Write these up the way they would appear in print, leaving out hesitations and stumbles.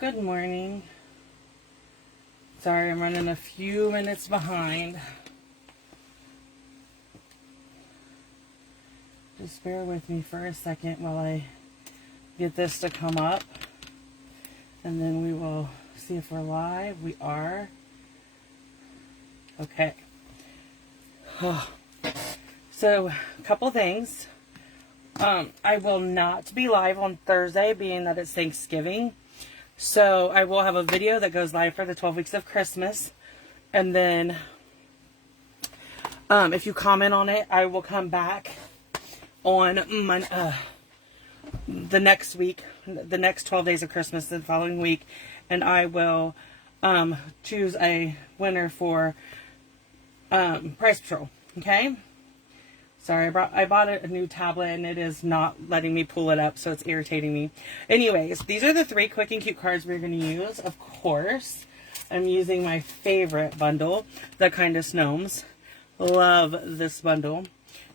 Good morning. Sorry, I'm running a few minutes behind. Just bear with me for a second while I get this to come up. And then we will see if we're live. We are. Okay. So, a couple things. I will not be live on Thursday, being that it's Thanksgiving. So I will have a video that goes live for the 12 weeks of Christmas. And then if you comment on it, I will come back on the next week, the next 12 days of Christmas, the following week. And I will choose a winner for Price Patrol. Okay? Sorry, I bought a new tablet and it is not letting me pull it up, so it's irritating me. Anyways, these are the 3 quick and cute cards we're going to use. Of course, I'm using my favorite bundle, the Kindest Gnomes. Love this bundle.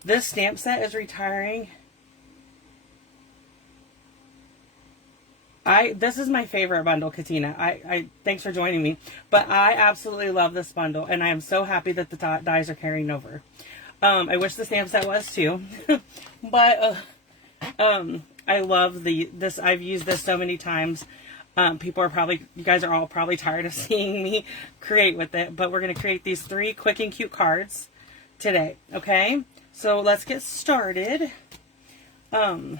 This stamp set is retiring. This is my favorite bundle, Katina. Thanks for joining me. But I absolutely love this bundle, and I am so happy that the dies are carrying over. I wish the stamp set was too, but I love this. I've used this so many times. You guys are all probably tired of seeing me create with it, but we're going to create these 3 quick and cute cards today. Okay, so let's get started. So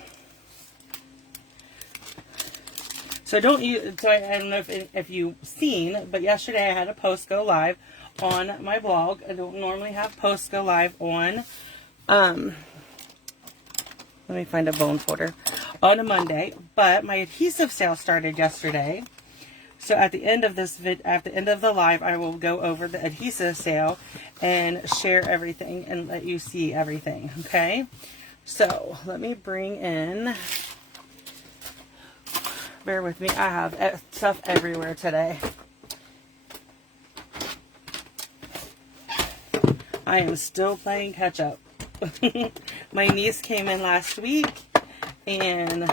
I don't know if you've seen, but yesterday I had a post go live on my blog. I don't normally have posts go live on, let me find a bone folder, on a Monday, but my adhesive sale started yesterday. So at the end of the live, I will go over the adhesive sale and share everything and let you see everything. Okay. So let me bring in, bear with me. I have stuff everywhere today. I am still playing catch up. My niece came in last week and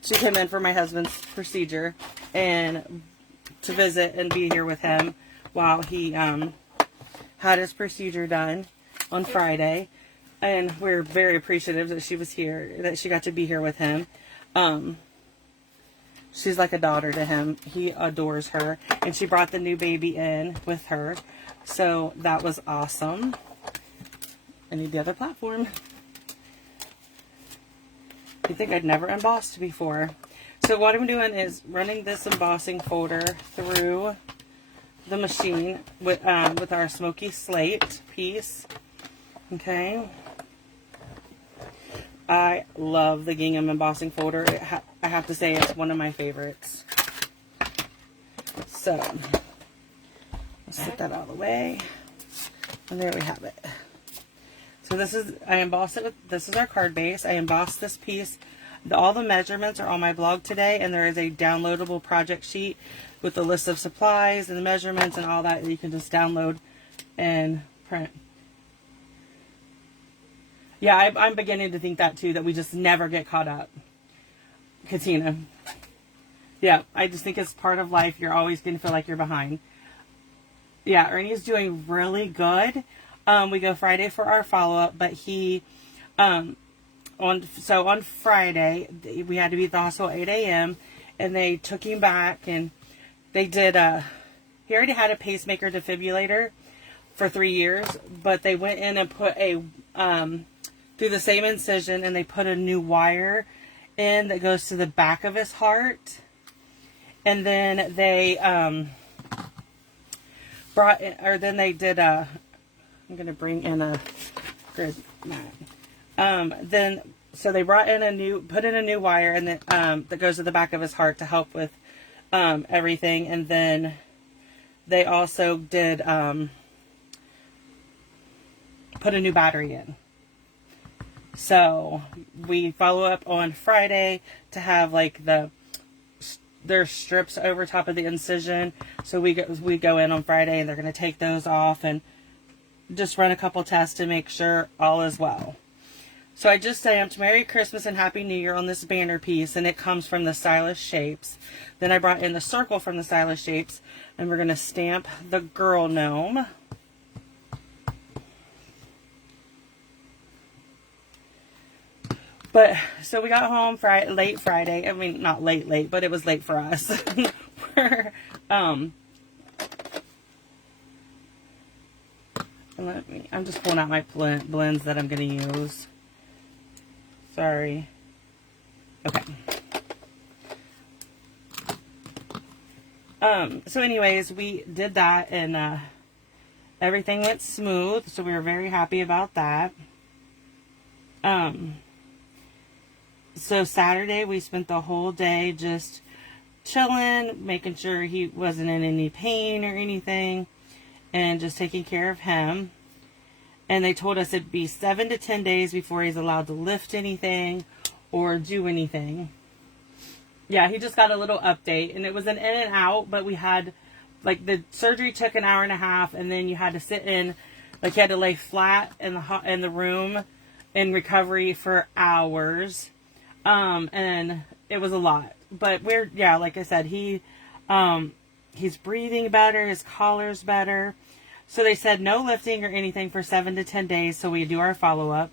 she came in for my husband's procedure and to visit and be here with him while he had his procedure done on Friday. And we're very appreciative that she was here, that she got to be here with him. She's like a daughter to him. He adores her. And she brought the new baby in with her. So that was awesome. I need the other platform. You'd think I'd never embossed before. So what I'm doing is running this embossing folder through the machine with our smoky slate piece. Okay. I love the gingham embossing folder. I have to say it's one of my favorites. So, let's set that out of the way. And there we have it. So this is our card base. I embossed this piece. All the measurements are on my blog today, and there is a downloadable project sheet with the list of supplies and the measurements and all that you can just download and print. Yeah, I'm beginning to think that too, that we just never get caught up. Katina. Yeah, I just think it's part of life. You're always going to feel like you're behind. Yeah, Ernie's doing really good. We go Friday for our follow-up, but he, on Friday, we had to be at the hospital at 8 a.m., and they took him back, and they did, he already had a pacemaker defibrillator for 3 years, but they went in and put through the same incision, and they put a new wire in that goes to the back of his heart. And then they I'm going to bring in a grid mat. So they put in a new wire, and then that goes to the back of his heart to help with everything. And then they also did put a new battery in. So we follow up on Friday to have like there's strips over top of the incision. So we go in on Friday, and they're going to take those off and just run a couple tests to make sure all is well. So I just stamped Merry Christmas and Happy New Year on this banner piece, and it comes from the Stylish Shapes. Then I brought in the circle from the Stylish Shapes, and we're going to stamp the girl gnome. But, so we got home late Friday. I mean, not late, but it was late for us. I'm just pulling out my blends that I'm going to use. Sorry. Okay. So anyways, we did that, and everything went smooth, so we were very happy about that. So Saturday, we spent the whole day just chilling, making sure he wasn't in any pain or anything, and just taking care of him. And they told us it'd be 7 to 10 days before he's allowed to lift anything or do anything. Yeah, he just got a little update, and it was an in and out, but we had, like, the surgery took an hour and a half, and then you had to sit in, like, you had to lay flat in the room in recovery for hours. And it was a lot. But yeah, like I said, he's breathing better, his collar's better. So they said no lifting or anything for 7 to 10 days, so we do our follow-up.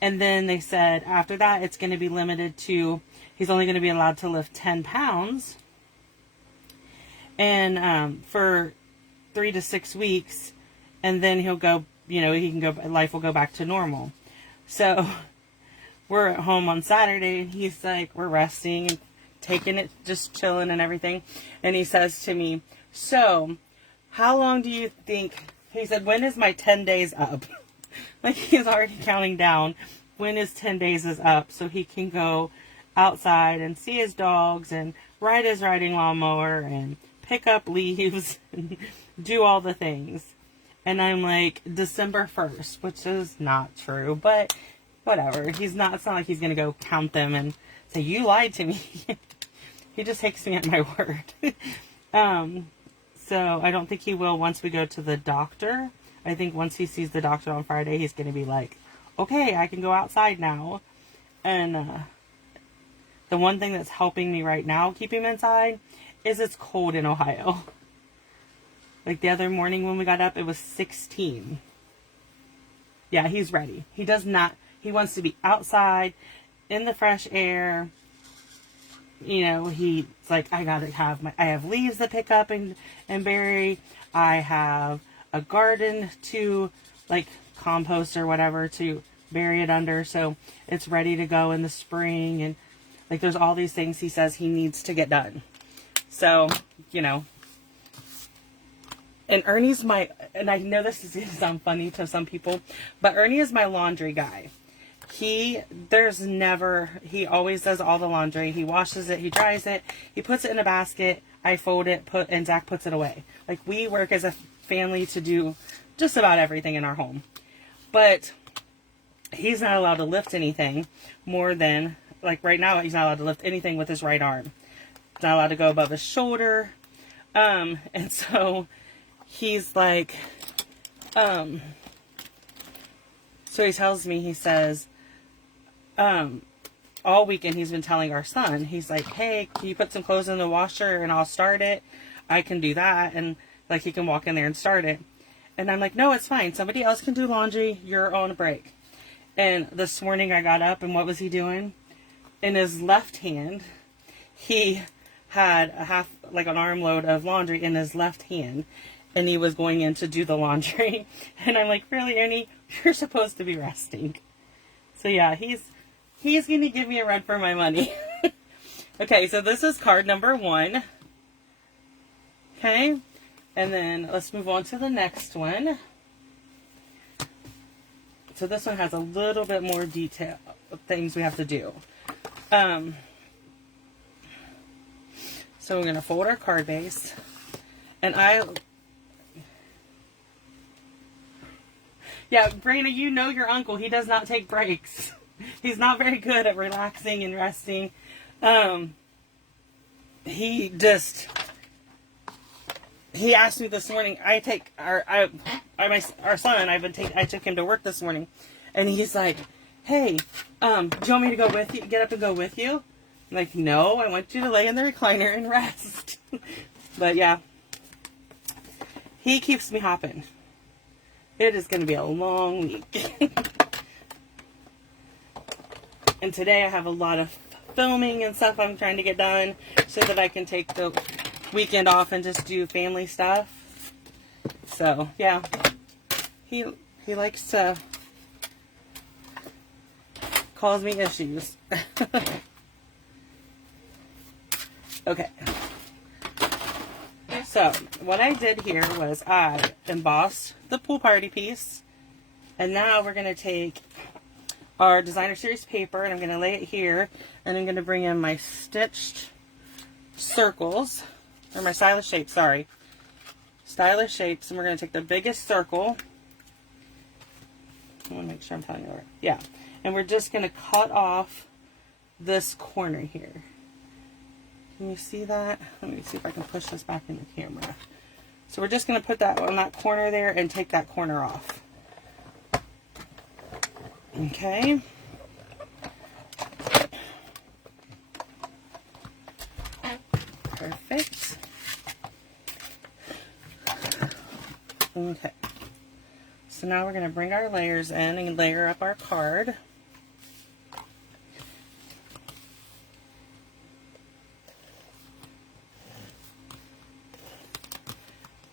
And then they said after that, it's going to be limited to, he's only going to be allowed to lift 10 pounds. And for 3 to 6 weeks, and then he'll go, he can go, life will go back to normal. So we're at home on Saturday, and he's like, we're resting and taking it, just chilling and everything. And he says to me, so how long do you think, he said, when is my 10 days up? Like, he's already counting down when his 10 days is up, so he can go outside and see his dogs and ride his riding lawnmower and pick up leaves and do all the things. And I'm like, December 1st, which is not true, but whatever. It's not like he's going to go count them and say, you lied to me. He just takes me at my word. So I don't think he will once we go to the doctor. I think once he sees the doctor on Friday, he's going to be like, okay, I can go outside now. And the one thing that's helping me right now keep him inside is it's cold in Ohio. Like the other morning when we got up, it was 16. Yeah, he's ready. He wants to be outside in the fresh air. He's like, I have leaves to pick up and bury. I have a garden to, like, compost or whatever to bury it under, so it's ready to go in the spring. And, like, there's all these things he says he needs to get done. So, and Ernie's and I know this is going to sound funny to some people, but Ernie is my laundry guy. He always does all the laundry. He washes it, he dries it, he puts it in a basket, I fold it, and Zach puts it away. Like, we work as a family to do just about everything in our home. But he's not allowed to lift anything more than, like right now, he's not allowed to lift anything with his right arm. He's not allowed to go above his shoulder. And so he's like, so he tells me, he says, all weekend he's been telling our son, he's like, hey, can you put some clothes in the washer and I'll start it? I can do that. And like, he can walk in there and start it. And I'm like, no, it's fine. Somebody else can do laundry. You're on a break. And this morning I got up, and what was he doing? In his left hand, he had an armload of laundry in his left hand, and he was going in to do the laundry. And I'm like, really, Ernie? You're supposed to be resting. So yeah, he's going to give me a run for my money. Okay, so this is card number 1. Okay, and then let's move on to the next one. So this one has a little bit more detail of things we have to do. So we're going to fold our card base. And yeah, Brayna, you know your uncle. He does not take breaks. He's not very good at relaxing and resting. He asked me this morning, I took him to work this morning, and he's like, hey, do you want me to go with you? Get up and go with you? I'm like, no, I want you to lay in the recliner and rest. But yeah, he keeps me hopping. It is going to be a long week. And today I have a lot of filming and stuff I'm trying to get done so that I can take the weekend off and just do family stuff. So yeah, he likes to cause me issues. Okay. So what I did here was I embossed the pool party piece, and now we're going to take our designer series paper and I'm going to lay it here, and I'm going to bring in my stitched circles, or my stylish shapes, sorry. Stylish shapes, and we're going to take the biggest circle. I want to make sure I'm telling you right. Yeah. And we're just going to cut off this corner here. Can you see that? Let me see if I can push this back in the camera. So we're just going to put that on that corner there and take that corner off. Okay. Perfect. Okay. So now we're going to bring our layers in and layer up our card.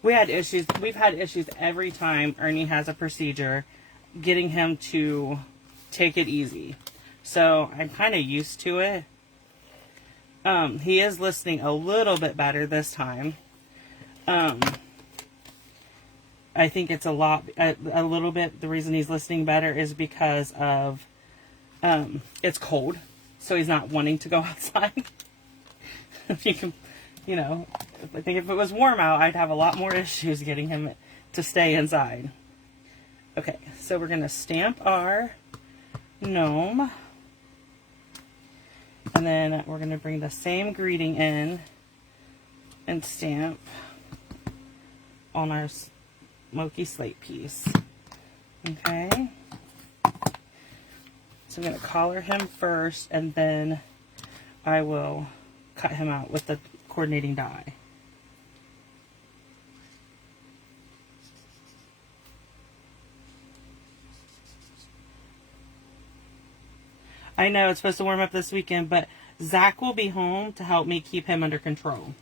We've had issues every time Ernie has a procedure getting him to take it easy. So I'm kind of used to it. He is listening a little bit better this time. I think it's a little bit, the reason he's listening better is because of, it's cold, so he's not wanting to go outside. If you can, you know, I think if it was warm out, I'd have a lot more issues getting him to stay inside. Okay, so we're going to stamp our gnome. And then we're going to bring the same greeting in and stamp on our smoky slate piece. Okay. So I'm going to collar him first, and then I will cut him out with the coordinating die. I know it's supposed to warm up this weekend, but Zach will be home to help me keep him under control.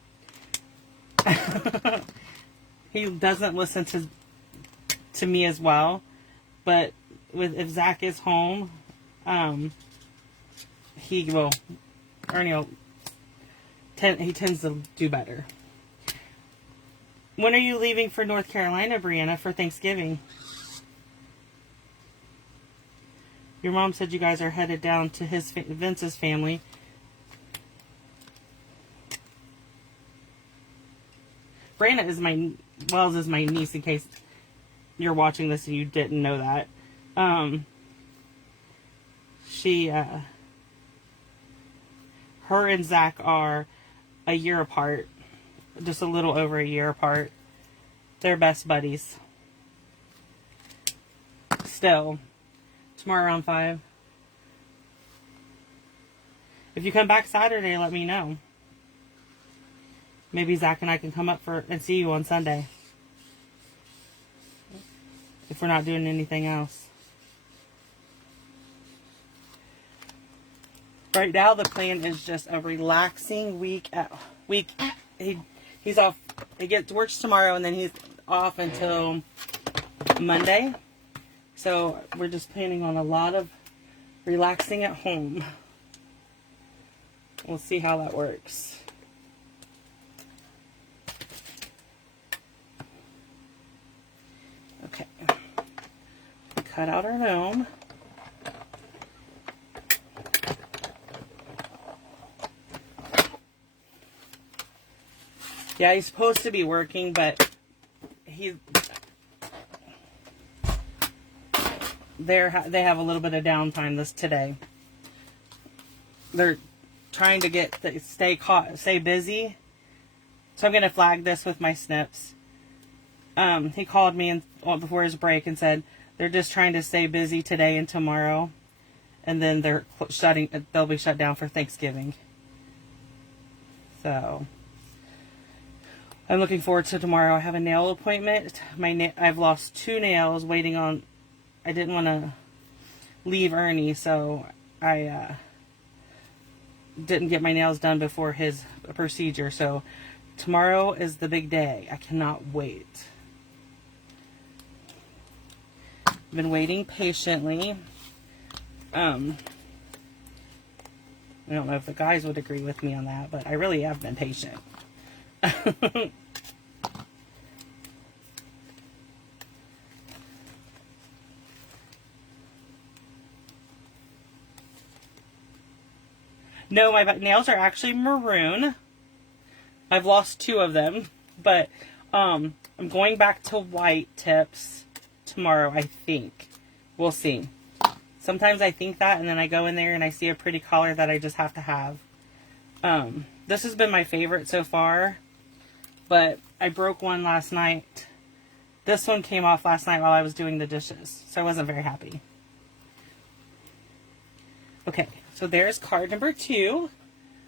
He doesn't listen to me as well, but if Zach is home, Ernie he tends to do better. When are you leaving for North Carolina, Brianna, for Thanksgiving? Your mom said you guys are headed down to Vince's family. Brianna is Wells is my niece, in case you're watching this and you didn't know that. Her and Zach are a year apart. Just a little over a year apart. They're best buddies. Still. Tomorrow around 5. If you come back Saturday, let me know. Maybe Zach and I can come up and see you on Sunday. If we're not doing anything else. Right now the plan is just a relaxing week. He's off. He works tomorrow, and then he's off until Monday. So we're just planning on a lot of relaxing at home. We'll see how that works. Okay. Cut out our gnome. Yeah, he's supposed to be working, but they have a little bit of downtime today. They're trying to stay busy. So I'm going to flag this with my snips. He called me before his break and said they're just trying to stay busy today and tomorrow. and then they'll be shut down for Thanksgiving. So I'm looking forward to tomorrow. I have a nail appointment. I've lost 2 nails waiting on. I didn't want to leave Ernie, so I didn't get my nails done before his procedure. So tomorrow is the big day. I cannot wait. I've been waiting patiently. I don't know if the guys would agree with me on that, but I really have been patient. No, my nails are actually maroon. I've lost 2 of them, but I'm going back to white tips tomorrow, I think. We'll see. Sometimes I think that, and then I go in there and I see a pretty color that I just have to have. This has been my favorite so far, but I broke one last night. This one came off last night while I was doing the dishes, so I wasn't very happy. Okay, so there's card number 2.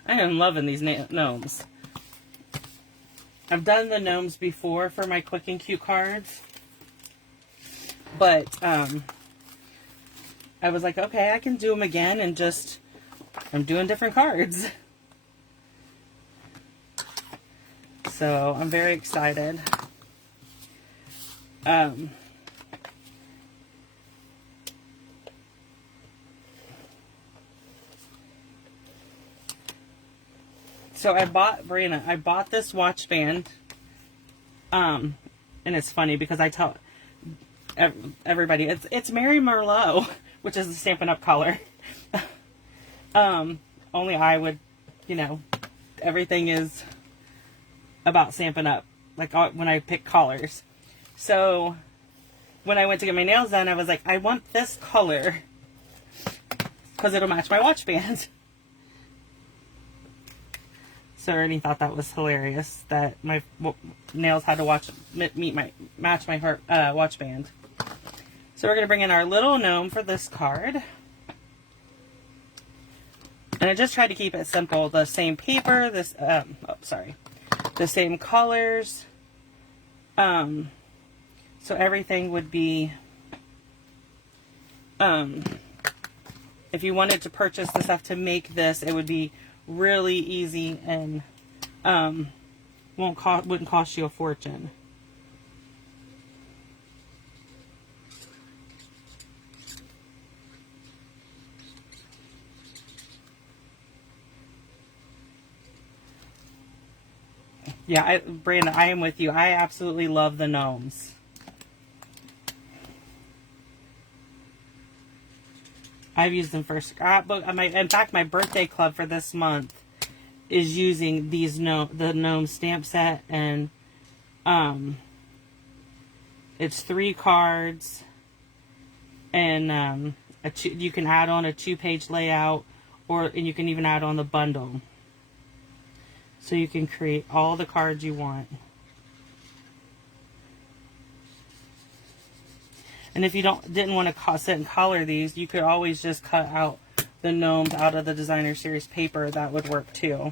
I am loving these gnomes. I've done the gnomes before for my quick and cute cards, but I was like, okay, I can do them again, and I'm doing different cards. So I'm very excited. So I bought this watch band, and it's funny because I tell everybody it's Mary Merlot, which is the Stampin' Up! Color. Only I would, everything is about Stampin' Up! Like when I pick colors. So when I went to get my nails done, I was like, I want this color because it'll match my watch band. So Ernie thought that was hilarious that my nails had to match my watch band. So we're going to bring in our little gnome for this card. And I just tried to keep it simple. The same paper, the same colors. So everything would be, if you wanted to purchase the stuff to make this, it would be really easy and wouldn't cost you a fortune. Yeah, Brandon, I am with you. I absolutely love the gnomes. I've used them for scrapbook. In fact, my birthday club for this month is using the gnome stamp set, and it's 3 cards, and you can add on a 2-page layout, and you can even add on the bundle, so you can create all the cards you want. And if you didn't want to sit and color these, you could always just cut out the gnomes out of the designer series paper. That would work too.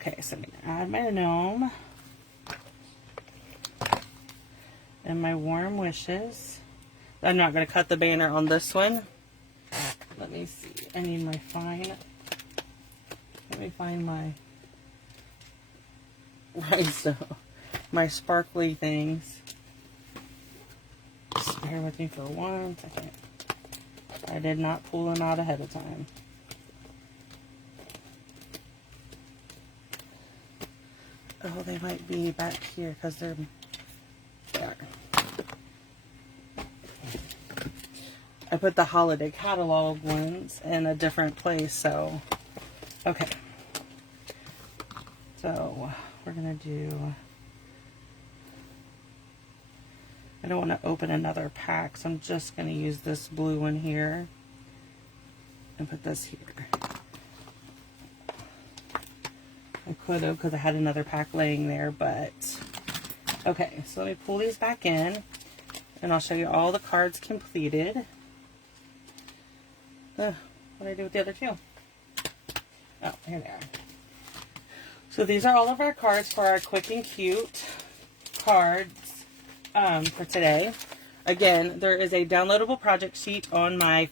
Okay, so I'm going to add my gnome and my warm wishes. I'm not going to cut the banner on this one. Let me see. I need my let me find my rhinestone, my sparkly things. Just bear with me for 1 second. I did not pull them out ahead of time. Oh, they might be back here because they're there. I put the holiday catalog ones in a different place, so okay. So we're gonna do. I don't want to open another pack, so I'm just going to use this blue one here and put this here. I could have because I had another pack laying there, but okay. So let me pull these back in, and I'll show you all the cards completed. What did I do with the other two? Oh, here they are. So these are all of our cards for our quick and cute cards for today. Again, there is a downloadable project sheet on my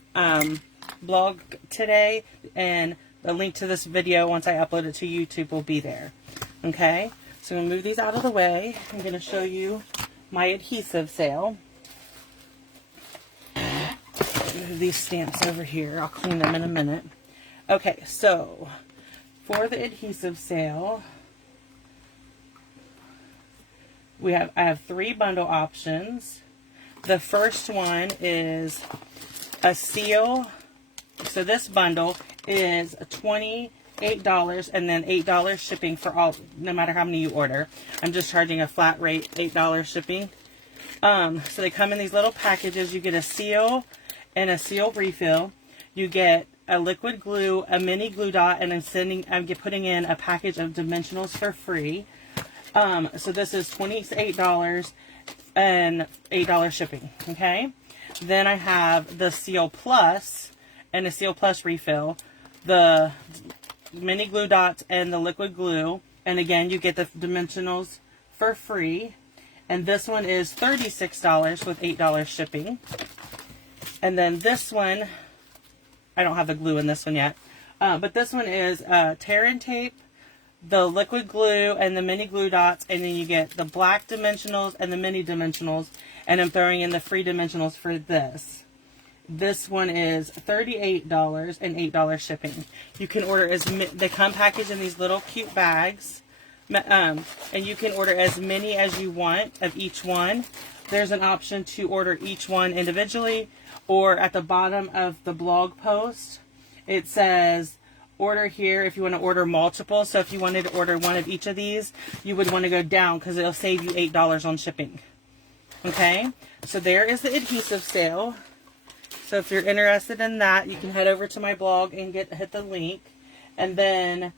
blog today, and the link to this video, once I upload it to YouTube, will be there. Okay, so I'm going to move these out of the way. I'm going to show you my adhesive sale. Move these stamps over here. I'll clean them in a minute. Okay, so for the adhesive sale, I have 3 bundle options. The first one is a seal. So this bundle is $28 and then $8 shipping for all, no matter how many you order. I'm just charging a flat rate, $8 shipping. So they come in these little packages. You get a seal and a seal refill. You get a liquid glue, a mini glue dot, and I'm putting in a package of dimensionals for free. So this is $28 and $8 shipping. Okay. Then I have the Seal Plus and a Seal Plus refill, the mini glue dots and the liquid glue. And again, you get the dimensionals for free. And this one is $36 with $8 shipping. And then this one, I don't have the glue in this one yet, but this one is tear and tape, the liquid glue, and the mini glue dots, and then you get the black dimensionals and the mini dimensionals, and I'm throwing in the free dimensionals for this. This one is $38 and $8 shipping. You can order they come packaged in these little cute bags, and you can order as many as you want of each one. There's an option to order each one individually, or at the bottom of the blog post, it says order here if you want to order multiple. So if you wanted to order one of each of these, you would want to go down because it'll save you $8 on shipping. Okay, so there is the adhesive sale. So if you're interested in that, you can head over to my blog and hit the link, and then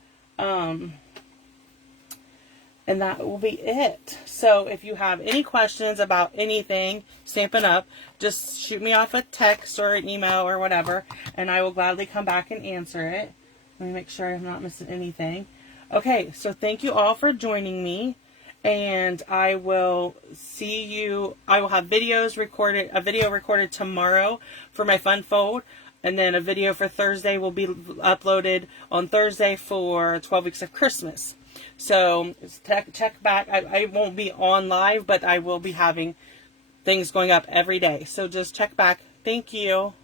and that will be it. So if you have any questions about anything Stampin' Up, just shoot me off a text or an email or whatever, and I will gladly come back and answer it. Let me make sure I'm not missing anything. Okay, so thank you all for joining me, and I will see you. I will have a video recorded tomorrow for my fun fold, and then a video for Thursday will be uploaded on Thursday for 12 Weeks of Christmas. So check back. I won't be on live, but I will be having things going up every day. So just check back. Thank you.